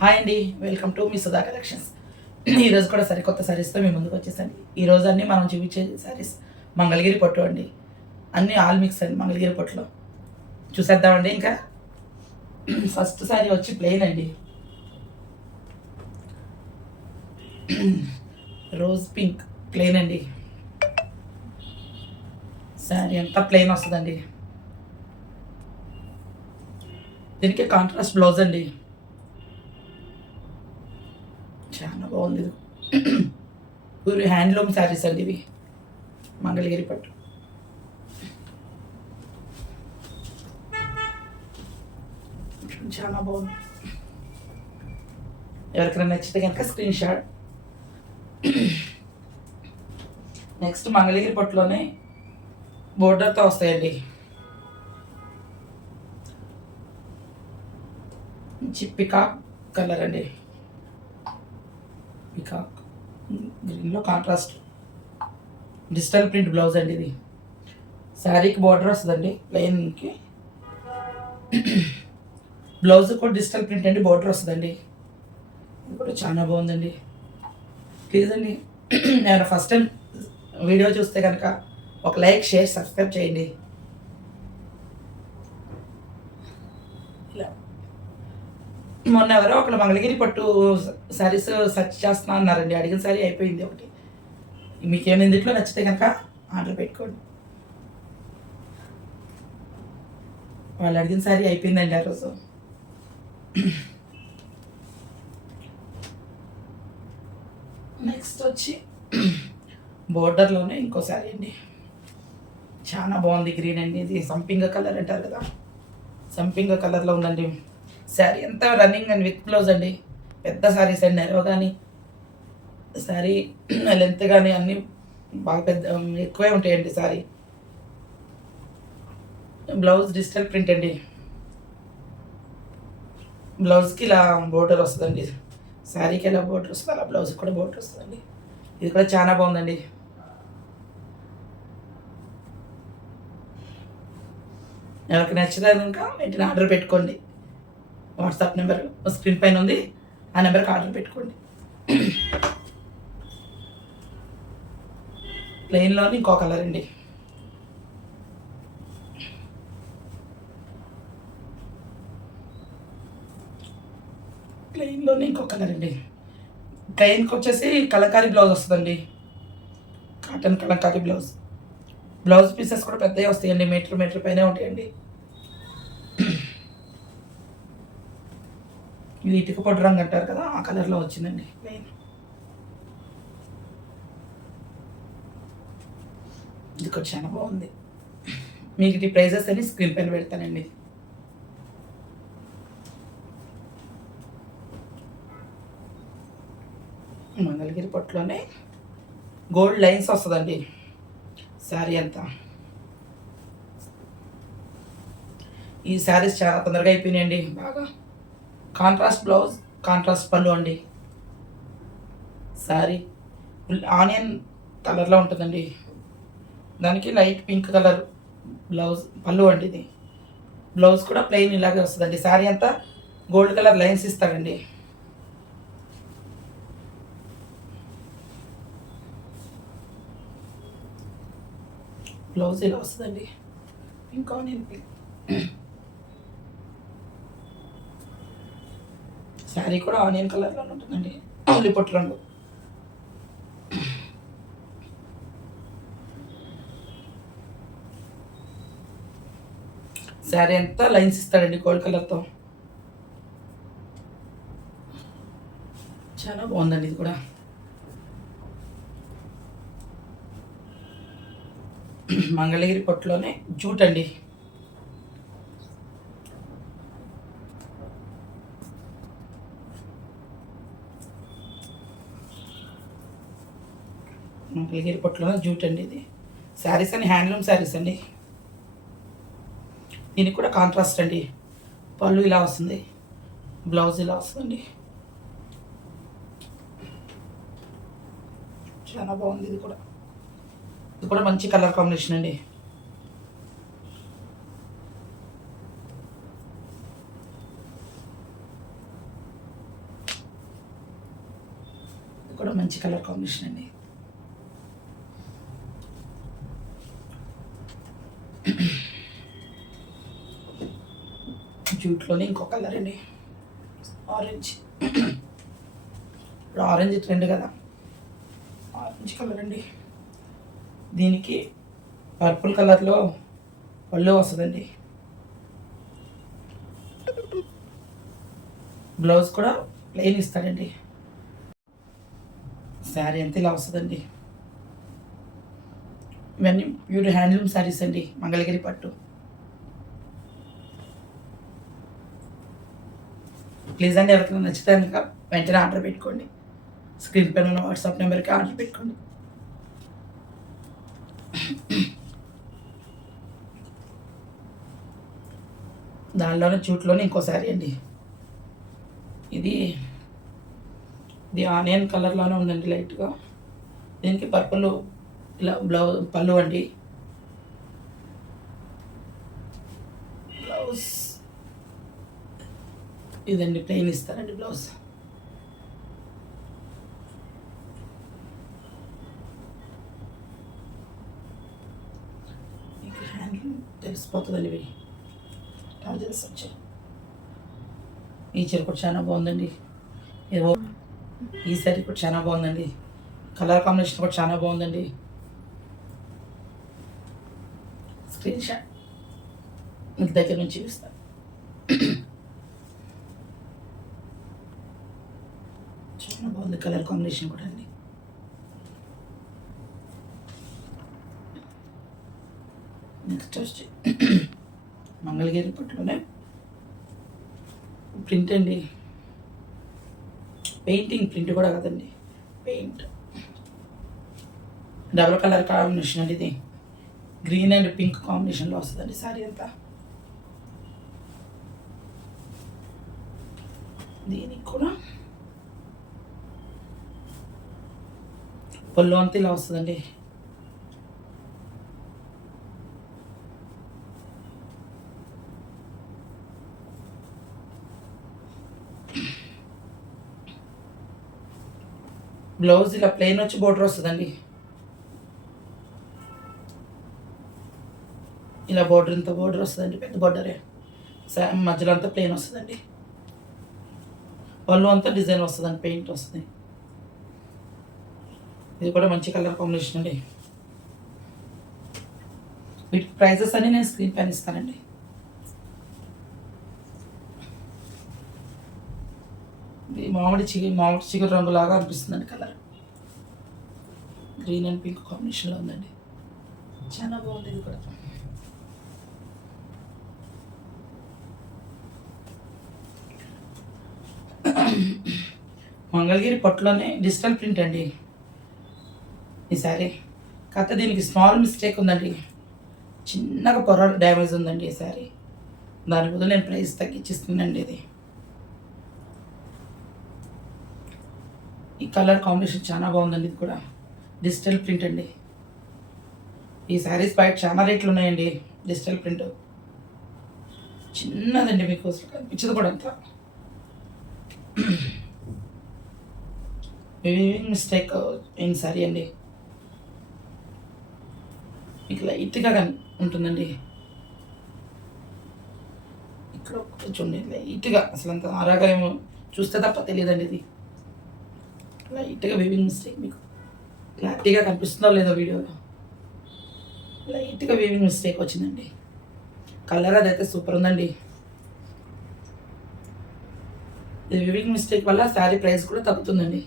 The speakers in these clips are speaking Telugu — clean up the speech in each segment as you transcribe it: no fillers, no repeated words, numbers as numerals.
హాయ్ అండి, welcome to me Sudha collections. ఈరోజు కూడా సరికొత్త శారీస్తో మీ ముందుకు వచ్చేసండి. ఈరోజు అన్నీ మనం చూపించే శారీస్ మంగళగిరి పట్టు అండి. అన్నీ ఆల్ మిక్స్ అండి మంగళగిరి పట్టులో. చూసేద్దామండి. ఇంకా ఫస్ట్ శారీ వచ్చి ప్లెయిన్ అండి, రోజ్ పింక్ ప్లెయిన్ అండి. శారీ అంతా ప్లెయిన్ వస్తుందండి. దీనికి కాంట్రాస్ట్ బ్లౌజ్ అండి. చాలా బాగుంది. పూరి హ్యాండ్లూమ్ శారీస్ అండి ఇవి, మంగళగిరి పట్టు. చాలా బాగుంది. ఎవరికైనా నచ్చితే కనుక స్క్రీన్ షాట్. నెక్స్ట్ మంగళగిరి పట్టులోనే బోర్డర్తో వస్తాయండి. పికాక్ కలర్ అండి, పికాక్ గ్రీన్లో కాంట్రాస్ట్ డిజిటల్ ప్రింట్ బ్లౌజ్ అండి. ఇది శారీకి బార్డర్ వస్తుందండి, ప్లెయిన్కి బ్లౌజ్ కూడా డిజిటల్ ప్రింట్ అండి, బార్డర్ వస్తుందండి. ఇది కూడా చాలా బాగుందండి. ప్లీజ్ అండి, నేను ఫస్ట్ టైం వీడియో చూస్తే కనుక ఒక లైక్, షేర్, సబ్స్క్రైబ్ చేయండి. మొన్న ఎవరో ఒకళ్ళు మంగళగిరి పట్టు శారీస్ సెర్చ్ చేస్తున్నా అన్నారండి. అడిగిన శారీ అయిపోయింది ఒకటి. మీకేమైనా ఇందులో నచ్చితే కనుక ఆర్డర్ పెట్టుకోండి. వాళ్ళు అడిగిన శారీ అయిపోయిందండి ఆ రోజు. నెక్స్ట్ వచ్చి బోర్డర్లోనే ఇంకో శారీ అండి, చాలా బాగుంది. గ్రీన్ అండి, ఇది సంపింగ కలర్ అంటారు కదా, సంపింగ కలర్లో ఉందండి. శారీ అంతా రన్నింగ్ అండ్ విత్ బ్లౌజ్ అండి. పెద్ద శారీస్ అండి, నెరవ కానీ శారీ లెంత్ కానీ అన్నీ బాగా పెద్ద ఎక్కువే ఉంటాయండి. శారీ బ్లౌజ్ డిజిటల్ ప్రింట్ అండి. బ్లౌజ్కి ఇలా బోర్డర్ వస్తుందండి. శారీకి ఎలా బోర్డర్ వస్తుంది అలా బ్లౌజ్కి కూడా బోర్డర్ వస్తుందండి. ఇది కూడా చాలా బాగుందండి. ఎవరికి నచ్చితే కనుక వెంటనే ఆర్డర్ పెట్టుకోండి. వాట్సాప్ నెంబర్ స్క్రీన్ పైన ఉంది, ఆ నెంబర్కి ఆర్డర్ పెట్టుకోండి. ప్లెయిన్లోని ఇంకో కలర్ అండి, ప్లెయిన్లోని ఇంకో కలర్ అండి. ప్లెయిన్కి వచ్చేసి కలంకారీ బ్లౌజ్ వస్తుందండి, cotton Kalamkari blouse. Blouse pieces కూడా పెద్దవి వస్తాయండి, మీటర్ పైనే ఉంటాయండి. ఇది ఇటుక పొడి రంగు అంటారు కదా, ఆ కలర్లో వచ్చిందండి ప్లెయిన్. ఇది కూడా చాలా బాగుంది. మీకు ఇది ప్రైజెస్ అని స్క్రీన్ పైన పెడతానండి. మంగళగిరి పట్టులోనే గోల్డ్ లైన్స్ వస్తుందండి శారీ అంతా. ఈ శారీస్ చాలా తొందరగా అయిపోయినాయండి బాగా. కాంట్రాస్ట్ బ్లౌజ్, కాంట్రాస్ట్ పళ్ళు అండి. శారీ ఆనియన్ కలర్లో ఉంటుందండి, దానికి లైట్ పింక్ కలర్ బ్లౌజ్ పళ్ళు అండి. ఇది బ్లౌజ్ కూడా ప్లెయిన్ ఇలాగే వస్తుందండి. శారీ అంతా గోల్డ్ కలర్ లైన్స్ ఇస్తాడండి. బ్లౌజ్ ఇలా వస్తుందండి, పింక్ ఆనియన్ పింక్. శారీ కూడా ఆనియన్ కలర్లో ఉంటుందండి, ఉల్లి పొట్టు రంగు. శారీ అంతా లైన్స్ ఇస్తాడండి గోల్డ్ కలర్తో. చాలా బాగుందండి ఇది కూడా. మంగళగిరి పొట్టులోనే జూట్ అండి. మంగళగిరి పొట్టులోనే జూట్ అండి. ఇది శారీస్ అని హ్యాండ్లూమ్ శారీస్ అండి. దీనికి కూడా కాంట్రాస్ట్ అండి, పళ్ళు ఇలా వస్తుంది, బ్లౌజ్ ఇలా వస్తుందండి. చాలా బాగుంది. ఇది కూడా మంచి కలర్ కాంబినేషన్ అండి. కూడా మంచి కలర్ కాంబినేషన్ అండి. జూట్లోనే ఇంకో కలర్ అండి, ఆరెంజ్. ఇప్పుడు ఆరెంజ్ ట్రెండ్ కదా, ఆరెంజ్ కలర్ అండి. దీనికి పర్పుల్ కలర్లో పళ్ళు వస్తుందండి. బ్లౌజ్ కూడా ప్లెయిన్ ఇస్తాడండి. శారీ అంతా ఇలా వస్తుందండి. ఇవన్నీ ప్యూర్ హ్యాండ్లూమ్ శారీస్ అండి, మంగళగిరి పట్టు. ప్లీజ్ అండి, ఎవరికైనా నచ్చితే కనుక వెంటనే ఆర్డర్ పెట్టుకోండి. స్క్రీన్ పైన ఉన్న వాట్సాప్ నెంబర్కి ఆర్డర్ పెట్టుకోండి. దానిలోనే జూట్లోనే ఇంకో శారీ అండి. ఇది ఆనియన్ కలర్లోనే ఉందండి లైట్గా. దీనికి పర్పుల్ ఇలా పళ్ళు అండి. బ్లౌజ్ ఇదండి, ప్లెయిన్ ఇస్తారండి బ్లౌజ్. హ్యాండ్ తెలిసిపోతుందండి ఇవి టార్జెల్స్ వచ్చాయి. ఈ చీర కూడా చాలా బాగుందండి. ఏవో ఈ శారీ కూడా చాలా బాగుందండి. కలర్ కాంబినేషన్ కూడా చాలా బాగుందండి. స్క్రీన్ షాట్ మీకు దగ్గర నుంచి చూపిస్తాను. చాలా బాగుంది కలర్ కాంబినేషన్ కూడా అండి. నెక్స్ట్ వచ్చి మంగళగిరి పట్టులోనే ప్రింట్ అండి. పెయింటింగ్ ప్రింట్ కూడా కదండి, పెయింట్. డబుల్ కలర్ కాంబినేషన్ అండి. ఇది గ్రీన్ అండ్ పింక్ కాంబినేషన్లో వస్తుందండి శారీ అంతా. దీనికి కూడా పళ్ళు అంతా ఇలా వస్తుందండి. బ్లౌజ్ ఇలా ప్లెయిన్ వచ్చి బోర్డర్ వస్తుందండి. ఇలా బోర్డర్ ఇంత బోర్డర్ వస్తుందండి, పెద్ద బోర్డరే. మధ్యలో అంతా ప్లెయిన్ వస్తుందండి. పళ్ళు అంతా డిజైన్ వస్తుందండి, పెయింట్ వస్తుంది. ఇది కూడా మంచి కలర్ కాంబినేషన్ అండి. వీటి ప్రైజెస్ అన్ని నేను స్క్రీన్ పైన ఇస్తానండి. మామిడి చిగురు రంగులాగా అనిపిస్తుందండి కలర్. గ్రీన్ అండ్ పింక్ కాంబినేషన్లో ఉందండి, చాలా బాగుంది. ఇది కూడా మంగళగిరి పట్టులోనే డిజిటల్ ప్రింట్ అండి ఈ శారీ. కాకపోతే దీనికి స్మాల్ మిస్టేక్ ఉందండి, చిన్నగా పొర డ్యామేజ్ ఉందండి ఈ శారీ. దాని బదులు నేను ప్రైస్ తగ్గించిస్తున్నానండి. ఇది ఈ కలర్ కాంబినేషన్ చాలా బాగుందండి. ఇది కూడా డిజిటల్ ప్రింట్ అండి. ఈ శారీస్ బయట చాలా రేట్లు ఉన్నాయండి. డిజిటల్ ప్రింట్ చిన్నదండి, మీకు అసలు కనిపించదు కూడా అంతా. వీవింగ్ మిస్టేక్ ఏం శారీ అండి. మీకు లైట్గా ఉంటుందండి. ఇక్కడ చూడండి, లైట్గా అసలు అంత ఆరాగా ఏమో చూస్తే తప్ప తెలియదండి. ఇది లైట్గా వీవింగ్ మిస్టేక్, మీకు క్లారిటీగా కనిపిస్తుందో లేదో వీడియోలో. లైట్గా వీవింగ్ మిస్టేక్ వచ్చిందండి. కలర్ అదైతే సూపర్ ఉందండి. ఈ వీవింగ్ మిస్టేక్ వల్ల శారీ ప్రైస్ కూడా తగ్గుతుందండి.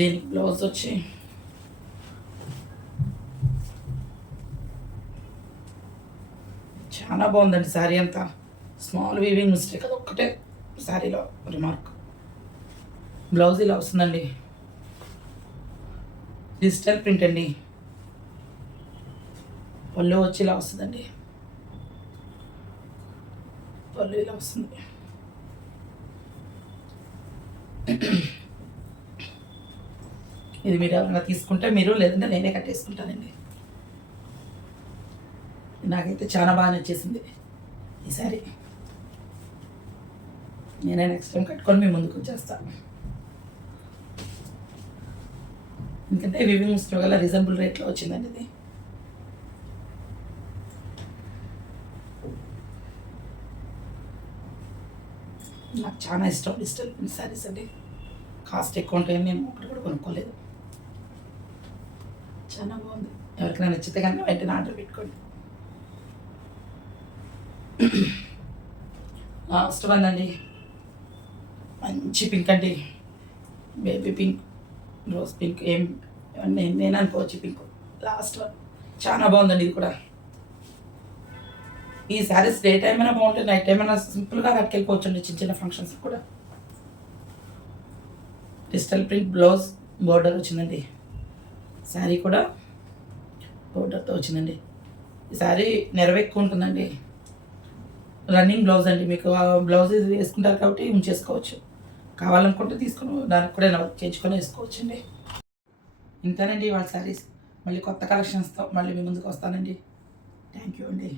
దీనికి బ్లౌజ్ వచ్చి చాలా బాగుందండి. శారీ అంతా స్మాల్ వీవింగ్ మిస్టేక్, అది ఒక్కటే శారీలో రిమార్క్. బ్లౌజ్ ఇలా వస్తుందండి, డిజిటల్ ప్రింట్ అండి. పళ్ళు వచ్చి ఇలా వస్తుందండి, పళ్ళు ఇలా వస్తుంది. ఇది మీరు ఎవరైనా తీసుకుంటే మీరు, లేదంటే నేనే కట్టేసుకుంటానండి. నాకైతే చాలా బాగా నచ్చేసింది ఈ శారీ. నేనే నెక్స్ట్ టైం కట్టుకొని మీ ముందుకు వచ్చేస్తాను. ఎందుకంటే వివింగ్ స్టోర్ గల రీజనబుల్ రేట్లో వచ్చిందండి ఇది. నాకు చాలా ఇష్టం డిజిటల్ ప్రింట్ శారీస్ అండి. కాస్ట్ ఎక్కువ ఉంటాయని నేను ఒకటి కూడా కొనుక్కోలేదు. చాలా బాగుంది. ఎవరికైనా నచ్చితే కనుక వెంటనే ఆర్డర్ పెట్టుకోండి. లాస్ట్ వన్ అండి, మంచి పింక్ అండి, బేబీ పింక్, రోజ్ పింక్, ఏం నేను అనుకోవచ్చు పింక్. లాస్ట్ వన్ చాలా బాగుందండి ఇది కూడా. ఈ శారీస్ డే టైం అయినా బాగుంటుంది, నైట్ టైం అయినా సింపుల్గా కట్టుకెళ్ళిపోవచ్చు అండి చిన్న చిన్న ఫంక్షన్స్ కూడా. డిజిటల్ ప్రింట్ బ్లౌజ్ బోర్డర్ వచ్చిందండి. శారీ కూడా బోర్డర్తో వచ్చిందండి. ఈ శారీ నెరవేక్కువ ఉంటుందండి. రన్నింగ్ బ్లౌజ్ అండి. మీకు ఆ బ్లౌజ్ ఇది వేసుకుంటారు కాబట్టి ఉంచేసుకోవచ్చు. కావాలనుకుంటే తీసుకొని దానికి కూడా చేయించుకొని వేసుకోవచ్చు అండి. ఇంతేనండి వాళ్ళ శారీస్. మళ్ళీ కొత్త కలెక్షన్స్తో మళ్ళీ మీ ముందుకు వస్తానండి. థ్యాంక్ యూ అండి.